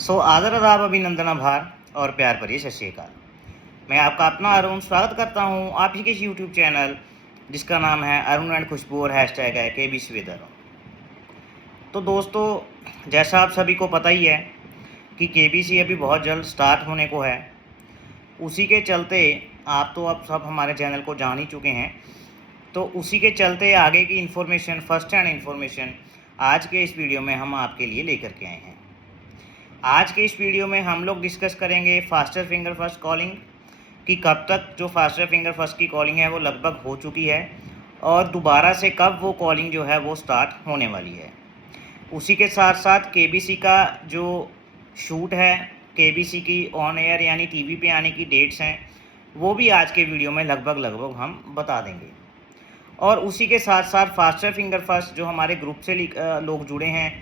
आदर आदाब अभिनंदन आभार और प्यार भरी सत श्री अकाल। मैं आपका अपना अरुण स्वागत करता हूं आप ही के इस यूट्यूब चैनल जिसका नाम है अरुण एंड खुशबू और हैशटैग है KBC विद अरुण। तो दोस्तों, जैसा आप सभी को पता ही है कि KBC अभी बहुत जल्द स्टार्ट होने को है। उसी के चलते आप तो अब सब हमारे चैनल को जान ही चुके हैं, तो उसी के चलते आगे की इन्फॉर्मेशन, फर्स्ट हैंड इन्फॉर्मेशन आज के इस वीडियो में हम आपके लिए लेकर के आए हैं। आज के इस वीडियो में हम लोग डिस्कस करेंगे फास्टर फिंगर फर्स्ट कॉलिंग कि कब तक जो फास्टर फिंगर फर्स्ट की कॉलिंग है वो लगभग हो चुकी है और दोबारा से कब वो कॉलिंग जो है वो स्टार्ट होने वाली है। उसी के साथ साथ KBC का जो शूट है, KBC की ऑन एयर यानी TV पे आने की डेट्स हैं, वो भी आज के वीडियो में लगभग हम बता देंगे। और उसी के साथ साथ फास्टर फिंगर फर्स्ट जो हमारे ग्रुप से लोग जुड़े हैं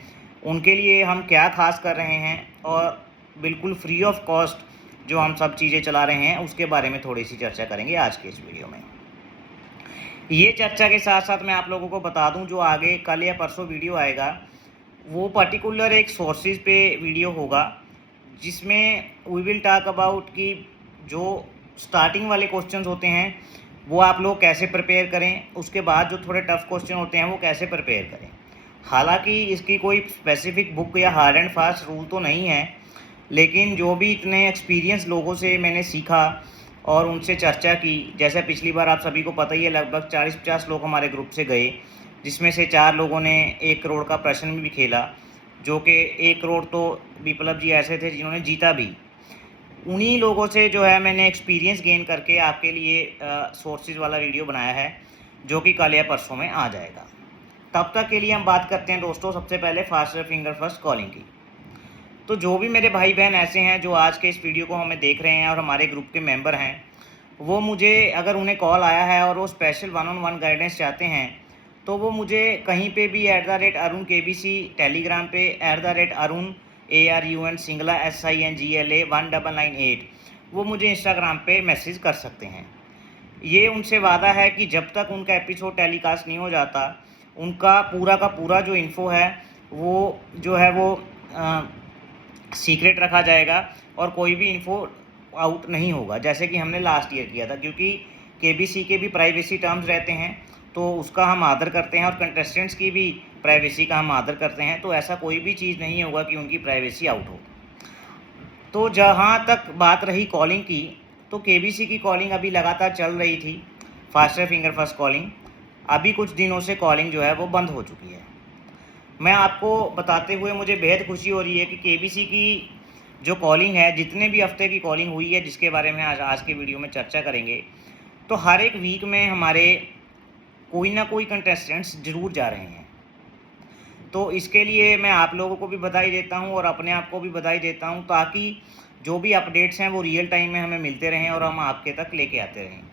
उनके लिए हम क्या खास कर रहे हैं और बिल्कुल फ्री ऑफ कॉस्ट जो हम सब चीज़ें चला रहे हैं उसके बारे में थोड़ी सी चर्चा करेंगे आज के इस वीडियो में। ये चर्चा के साथ साथ मैं आप लोगों को बता दूं, जो आगे कल या परसों वीडियो आएगा वो पर्टिकुलर एक सोर्सेज पे वीडियो होगा जिसमें वी विल टॉक अबाउट कि जो स्टार्टिंग वाले क्वेश्चंस होते हैं वो आप लोग कैसे प्रिपेयर करें, उसके बाद जो थोड़े टफ क्वेश्चन होते हैं वो कैसे प्रिपेयर करें। हालांकि इसकी कोई स्पेसिफिक बुक या हार्ड एंड फास्ट रूल तो नहीं है, लेकिन जो भी इतने एक्सपीरियंस लोगों से मैंने सीखा और उनसे चर्चा की, जैसे पिछली बार आप सभी को पता ही है लगभग 40-50 लोग हमारे ग्रुप से गए, जिसमें से 4 लोगों ने 1 करोड़ का प्रश्न भी खेला, जो कि 1 करोड़ तो विप्लव जी ऐसे थे जिन्होंने जीता भी। उन्हीं लोगों से जो है मैंने एक्सपीरियंस गेन करके आपके लिए सोर्सेज वाला वीडियो बनाया है जो कि कल या परसों में आ जाएगा। तब तक के लिए हम बात करते हैं दोस्तों सबसे पहले फास्टर फिंगर फर्स्ट कॉलिंग की। तो जो भी मेरे भाई बहन ऐसे हैं जो आज के इस वीडियो को हमें देख रहे हैं और हमारे ग्रुप के मेंबर हैं, वो मुझे अगर उन्हें कॉल आया है और वो स्पेशल 1-on-1 गाइडेंस चाहते हैं तो वो मुझे कहीं पे भी @अरुण KBC, टेलीग्राम पे @अरुण ARUN सिंगला SINGLA 1998 वो मुझे इंस्टाग्राम पे मैसेज कर सकते हैं। ये उनसे वादा है कि जब तक उनका एपिसोड टेलीकास्ट नहीं हो जाता उनका पूरा का पूरा जो इन्फो है वो जो है वो सीक्रेट रखा जाएगा और कोई भी इन्फो आउट नहीं होगा, जैसे कि हमने लास्ट ईयर किया था। क्योंकि KBC के भी प्राइवेसी टर्म्स रहते हैं तो उसका हम आदर करते हैं और कंटेस्टेंट्स की भी प्राइवेसी का हम आदर करते हैं, तो ऐसा कोई भी चीज़ नहीं होगा कि उनकी प्राइवेसी आउट हो। तो जहाँ तक बात रही कॉलिंग की, तो KBC की कॉलिंग अभी लगातार चल रही थी, फास्टर फिंगर फर्स्ट कॉलिंग। अभी कुछ दिनों से कॉलिंग जो है वो बंद हो चुकी है। मैं आपको बताते हुए मुझे बेहद खुशी हो रही है कि KBC की जो कॉलिंग है, जितने भी हफ्ते की कॉलिंग हुई है जिसके बारे में आज के वीडियो में चर्चा करेंगे, तो हर एक वीक में हमारे कोई ना कोई कंटेस्टेंट्स ज़रूर जा रहे हैं। तो इसके लिए मैं आप लोगों को भी बधाई देता हूं और अपने आप को भी बधाई देता हूं, ताकि जो भी अपडेट्स हैं वो रियल टाइम में हमें मिलते रहें और हम आपके तक लेके आते रहें।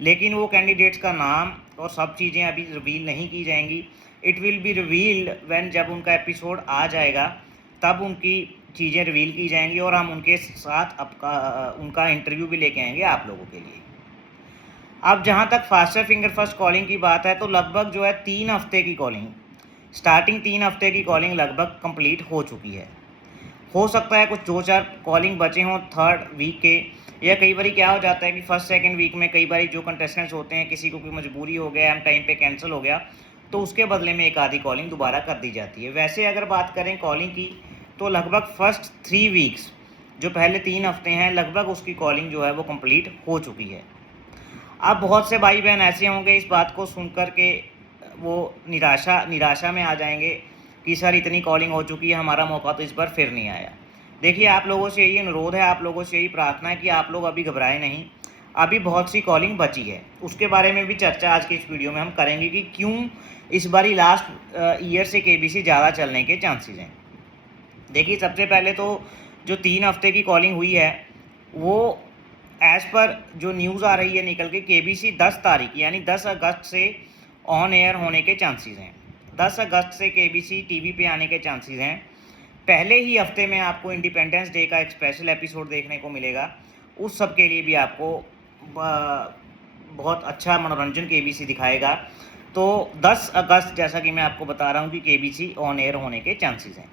लेकिन वो कैंडिडेट्स का नाम और सब चीज़ें अभी रिवील नहीं की जाएंगी। It will be revealed when, जब उनका एपिसोड आ जाएगा तब उनकी चीज़ें रिवील की जाएंगी और हम उनके साथ उनका इंटरव्यू भी लेके आएंगे आप लोगों के लिए। अब जहाँ तक फास्टर फिंगर फर्स्ट कॉलिंग की बात है, तो लगभग जो है 3 हफ्ते की कॉलिंग, स्टार्टिंग 3 हफ्ते की कॉलिंग लगभग कंप्लीट हो चुकी है। हो सकता है कुछ 2-4 कॉलिंग बचे हों थर्ड वीक के, या कई बार क्या हो जाता है कि फर्स्ट सेकंड वीक में कई बार जो कंटेस्टेंट्स होते हैं किसी को कोई मजबूरी हो गया, हम टाइम पे कैंसिल हो गया, तो उसके बदले में एक आधी कॉलिंग दोबारा कर दी जाती है। वैसे अगर बात करें कॉलिंग की, तो लगभग फर्स्ट 3 वीक्स, जो पहले 3 हफ्ते हैं, लगभग उसकी कॉलिंग जो है वो कंप्लीट हो चुकी है। अब बहुत से भाई बहन ऐसे होंगे इस बात को सुनकर के वो निराशा में आ जाएंगे कि सर इतनी कॉलिंग हो चुकी है, हमारा मौका तो इस बार फिर नहीं आया। देखिए, आप लोगों से यही अनुरोध है, आप लोगों से यही प्रार्थना है कि आप लोग अभी घबराएं नहीं, अभी बहुत सी कॉलिंग बची है। उसके बारे में भी चर्चा आज के इस वीडियो में हम करेंगे कि क्यों इस बारी लास्ट ईयर से KBC ज़्यादा चलने के चांसेस हैं। देखिए, सबसे पहले तो जो 3 हफ्ते की कॉलिंग हुई है वो एज़ पर जो न्यूज़ आ रही है निकल के, KBC 10 तारीख यानी 10 अगस्त से ऑन एयर होने के चांसेस हैं। 10 अगस्त से KBC TV पे आने के चांसेस हैं। पहले ही हफ्ते में आपको इंडिपेंडेंस डे का एक स्पेशल एपिसोड देखने को मिलेगा। उस सब के लिए भी आपको बहुत अच्छा मनोरंजन KBC दिखाएगा। तो 10 अगस्त जैसा कि मैं आपको बता रहा हूँ कि KBC ऑन एयर होने के चांसेस हैं।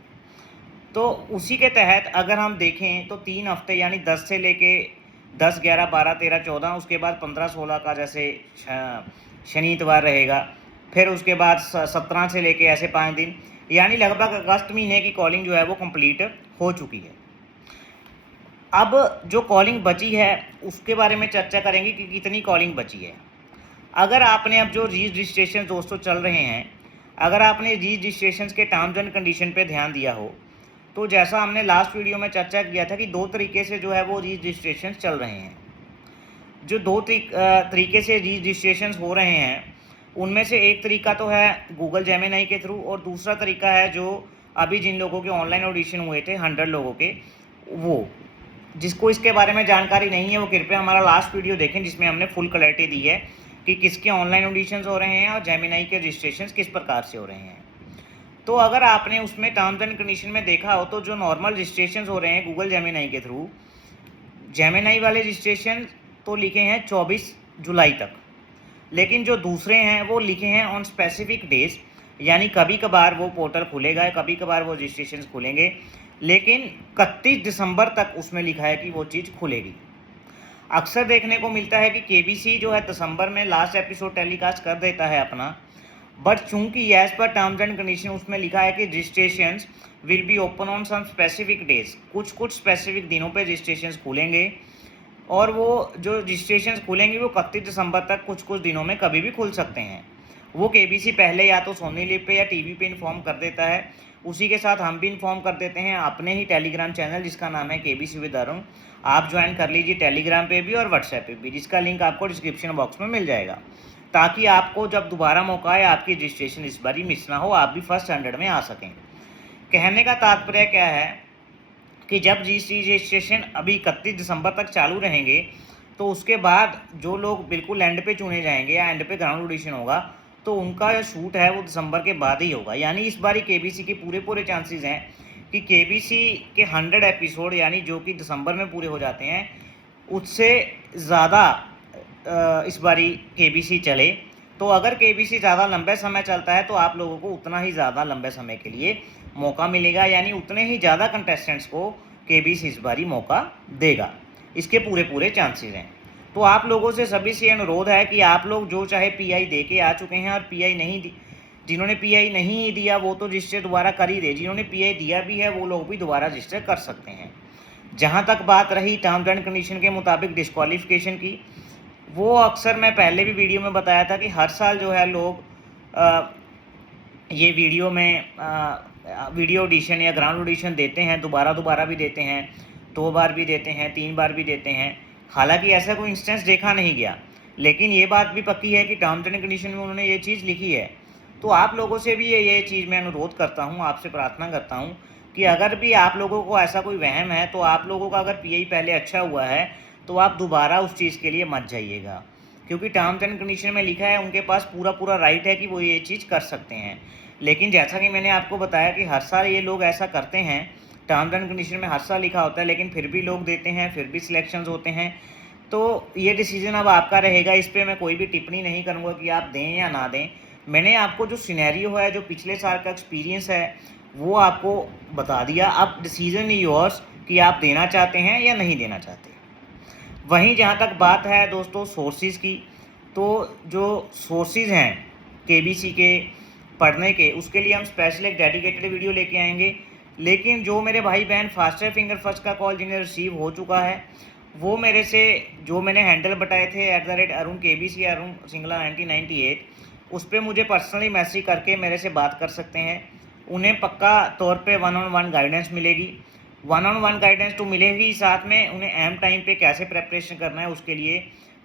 तो उसी के तहत अगर हम देखें तो 3 हफ्ते यानी 10 से लेके 10, 11, 12, 13, 14, उसके बाद 15, 16 का जैसे शनि इतवार रहेगा, फिर उसके बाद 17 से लेके ऐसे 5 दिन, यानी लगभग अगस्त महीने की कॉलिंग जो है वो कंप्लीट हो चुकी है। अब जो कॉलिंग बची है उसके बारे में चर्चा करेंगे कि कितनी कॉलिंग बची है। अगर आपने अब जो रजिस्ट्रेशन दोस्तों चल रहे हैं, अगर आपने रजिस्ट्रेशन के टर्म्स एंड कंडीशन पे ध्यान दिया हो, तो जैसा हमने लास्ट वीडियो में चर्चा किया था कि 2 तरीके से जो है वो रजिस्ट्रेशन चल रहे हैं। जो 2 तरीके से रजिस्ट्रेशन हो रहे हैं, उनमें से एक तरीका तो है गूगल जेमिनी के थ्रू, और दूसरा तरीका है जो अभी जिन लोगों के ऑनलाइन ऑडिशन हुए थे 100 लोगों के, वो जिसको इसके बारे में जानकारी नहीं है वो कृपया हमारा लास्ट वीडियो देखें, जिसमें हमने फुल क्लैरिटी दी है कि किसके ऑनलाइन ऑडिशन हो रहे हैं और जेमिनी के रजिस्ट्रेशन किस प्रकार से हो रहे हैं। तो अगर आपने उसमें टर्म्स एंड कंडीशन में देखा हो, तो जो नॉर्मल रजिस्ट्रेशन हो रहे हैं गूगल जेमिनी के थ्रू, जेमिनी वाले रजिस्ट्रेशन तो लिखे हैं 24 जुलाई तक, लेकिन जो दूसरे हैं वो लिखे हैं ऑन स्पेसिफिक डेज, यानी कभी कभार वो पोर्टल खुलेगा, कभी कभार वो रजिस्ट्रेशन खुलेंगे, लेकिन 31 दिसंबर तक उसमें लिखा है कि वो चीज़ खुलेगी। अक्सर देखने को मिलता है कि केबीसी जो है दिसंबर में लास्ट एपिसोड टेलीकास्ट कर देता है अपना, बट चूंकि as per terms and condition उसमें लिखा है कि registration will be open on some specific days, कुछ स्पेसिफिक दिनों पे रजिस्ट्रेशन खुलेंगे, और वो जो रजिस्ट्रेशन खुलेंगे वो 31 दिसंबर तक कुछ दिनों में कभी भी खुल सकते हैं। वो केबीसी पहले या तो सोनी लिव पे या टीवी पे इन्फॉर्म कर देता है, उसी के साथ हम भी इन्फॉर्म कर देते हैं अपने ही टेलीग्राम चैनल जिसका नाम है केबीसी विद अरुण। आप ज्वाइन कर लीजिए टेलीग्राम पे भी और व्हाट्सएप पे भी, जिसका लिंक आपको डिस्क्रिप्शन बॉक्स में मिल जाएगा, ताकि आपको जब दोबारा मौका आए आपकी रजिस्ट्रेशन इस बार मिस ना हो, आप भी फर्स्ट 100 में आ सकें। कहने का तात्पर्य क्या है कि जब रजिस्ट्रेशन अभी 31 दिसंबर तक चालू रहेंगे, तो उसके बाद जो लोग बिल्कुल एंड पे चुने जाएंगे या एंड पे ग्राउंड ऑडिशन होगा, तो उनका जो शूट है वो दिसंबर के बाद ही होगा। यानी इस बारी केबीसी के पूरे चांसेस हैं कि केबीसी के 100 एपिसोड यानी जो कि दिसंबर में पूरे हो जाते हैं, उससे ज़्यादा इस बारी केबीसी चले। तो अगर केबीसी ज़्यादा लंबे समय चलता है तो आप लोगों को उतना ही ज़्यादा लंबे समय के लिए मौका मिलेगा, यानी उतने ही ज़्यादा कंटेस्टेंट्स को केबीसी इस बारी मौका देगा। इसके पूरे चांसेस हैं। तो आप लोगों से सभी से अनुरोध है कि आप लोग जो चाहे पीआई दे के आ चुके हैं और पीआई नहीं दी, जिन्होंने पीआई नहीं दिया वो तो रजिस्टर दोबारा कर ही दे, जिन्होंने पीआई दिया भी है वो लोग भी दोबारा रजिस्टर कर सकते हैं। जहाँ तक बात रही टर्म्स एंड कंडीशन के मुताबिक डिस्क्वालिफिकेशन की, वो अक्सर मैं पहले भी वीडियो में बताया था कि हर साल जो है लोग ये वीडियो ऑडिशन या ग्राउंड ऑडिशन देते हैं, दोबारा भी देते हैं, 2 बार भी देते हैं, 3 बार भी देते हैं। हालांकि ऐसा कोई इंस्टेंस देखा नहीं गया, लेकिन ये बात भी पक्की है कि टर्म्स एंड कंडीशन में उन्होंने ये चीज़ लिखी है। तो आप लोगों से भी ये चीज़ मैं अनुरोध करता हूँ, आपसे प्रार्थना करता हूँ कि अगर भी आप लोगों को ऐसा कोई वहम है, तो आप लोगों का अगर पीआई पहले अच्छा हुआ है तो आप दोबारा उस चीज़ के लिए मत जाइएगा, क्योंकि टर्म्स एंड कंडीशन में लिखा है, उनके पास पूरा राइट है कि वो ये चीज़ कर सकते हैं। लेकिन जैसा कि मैंने आपको बताया कि हर साल ये लोग ऐसा करते हैं, टर्म्स एंड कंडीशन में हर साल लिखा होता है, लेकिन फिर भी लोग देते हैं, फिर भी सिलेक्शंस होते हैं। तो ये डिसीजन अब आपका रहेगा, इस पर मैं कोई भी टिप्पणी नहीं करूँगा कि आप दें या ना दें। मैंने आपको जो सिनेरियो है, जो पिछले साल का एक्सपीरियंस है, वो आपको बता दिया। अब डिसीजन योर्स कि आप देना चाहते हैं या नहीं देना चाहते। वहीं जहाँ तक बात है दोस्तों सोर्सेज की, तो जो सोर्सेज हैं केबीसी के पढ़ने के, उसके लिए हम स्पेशल एक डेडिकेटेड वीडियो लेके आएंगे। लेकिन जो मेरे भाई बहन फास्टर फिंगर फर्स्ट का कॉल जिन्हें रिसीव हो चुका है, वो मेरे से जो मैंने हैंडल बताए थे @अरुण KBC अरुण सिंगला 1998, उस पर मुझे पर्सनली मैसेज करके मेरे से बात कर सकते हैं। उन्हें पक्का तौर पे 1-on-1 गाइडेंस मिलेगी। 1-on-1 गाइडेंस तो मिलेगी, साथ में उन्हें एम टाइम पे कैसे प्रेपरेशन करना है उसके लिए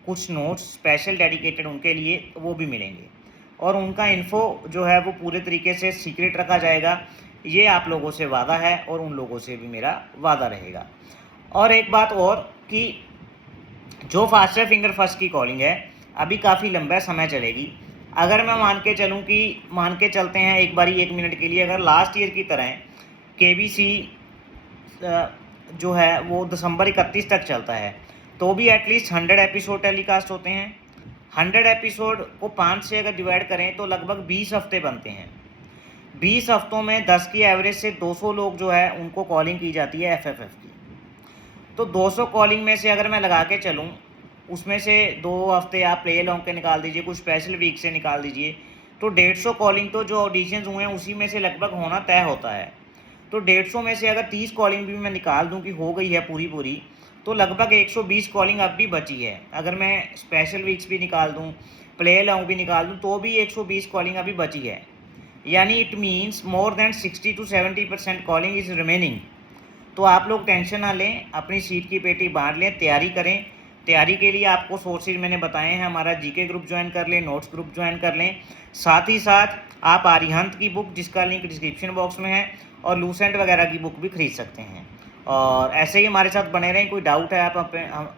कुछ नोट्स स्पेशल डेडिकेटेड उनके लिए वो भी मिलेंगे, और उनका इन्फो जो है वो पूरे तरीके से सीक्रेट रखा जाएगा। ये आप लोगों से वादा है और उन लोगों से भी मेरा वादा रहेगा। और एक बात और कि जो फास्टर फिंगर फर्स्ट की कॉलिंग है अभी काफ़ी लंबा समय चलेगी। अगर मैं मान के चलते हैं एक बारी 1 मिनट के लिए, अगर लास्ट ईयर की तरह केबीसी जो है वो दिसंबर 31 तक चलता है, तो भी एटलीस्ट 100 एपिसोड टेलीकास्ट होते हैं। 100 एपिसोड को 5 से अगर डिवाइड करें तो लगभग 20 हफ्ते बनते हैं। 20 हफ्तों में 10 की एवरेज से 200 लोग जो है उनको कॉलिंग की जाती है एफएफएफ की। तो 200 कॉलिंग में से अगर मैं लगा के चलूँ, उसमें से 2 हफ्ते आप प्ले लॉन्ग के निकाल दीजिए, कुछ स्पेशल वीक से निकाल दीजिए, तो 150 कॉलिंग तो जो ऑडिशंस हुए हैं उसी में से लगभग होना तय होता है। तो 150 में से अगर 30 कॉलिंग भी मैं निकाल दूं कि हो गई है पूरी, तो लगभग 120 कॉलिंग अब भी बची है। अगर मैं स्पेशल वीक्स भी निकाल दूं, प्ले लॉन्ग भी निकाल दूं, तो भी 120 कॉलिंग अभी बची है। यानी it means more than 60 to 70% calling is remaining. तो आप लोग टेंशन ना लें, अपनी सीट की पेटी बांध लें, तैयारी करें। तैयारी के लिए आपको सोर्सेज मैंने बताए हैं, हमारा जीके ग्रुप ज्वाइन कर लें, नोट्स ग्रुप ज्वाइन कर लें। साथ ही साथ आप आर्यहंत की बुक, जिसका लिंक डिस्क्रिप्शन बॉक्स में है, और लूसेंट वगैरह की बुक भी खरीद सकते हैं। और ऐसे ही हमारे साथ बने रहें। कोई डाउट है आप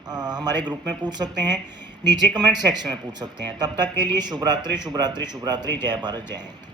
हमारे ग्रुप में पूछ सकते हैं, नीचे कमेंट सेक्शन में पूछ सकते हैं। तब तक के लिए शुभ रात्रि, शुभ रात्रि, शुभ रात्रि। जय भारत, जय हिंद।